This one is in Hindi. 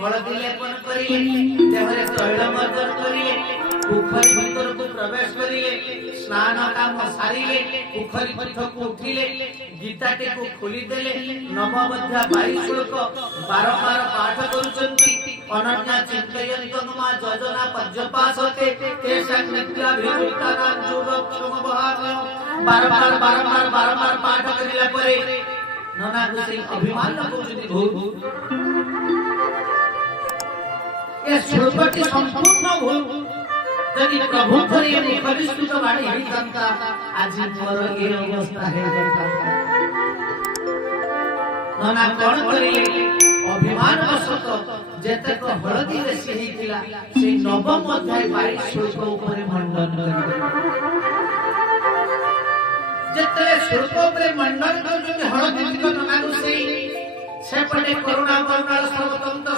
हलदी लेपन करिले देहरे तैल मर्दन करिले पोखरी भीतर को प्रवेश करिले स्नान काम सारिले पोखरी पीठ को उठिले गीताटी को खोली देले नवमध्या 22 श्लोक बारंबार पाठ करूचंती अनन्या चिंतयन्तु मा योजना पर्यपासते तेषां नित्याभियुक्तानां योगक्षमभागं बारंबार पाठ करिला परे नना गुसे अभिमान नकुचति भूत ए श्लोकटी संपूर्ण भूत यदि प्रभु करे मुखविस्तुत वाणी ही संता आज मोर ए अवस्था है जनता नना कोन करिले अभिमान वशत जेते को हळदी रेसी हेतिला से नवम अध्याय 22 श्लोक ऊपर मंडन करिले जेते श्लोक ऊपर मंडन कर हळदी नना गुसे सेपटे करुणा सर्वतंत्र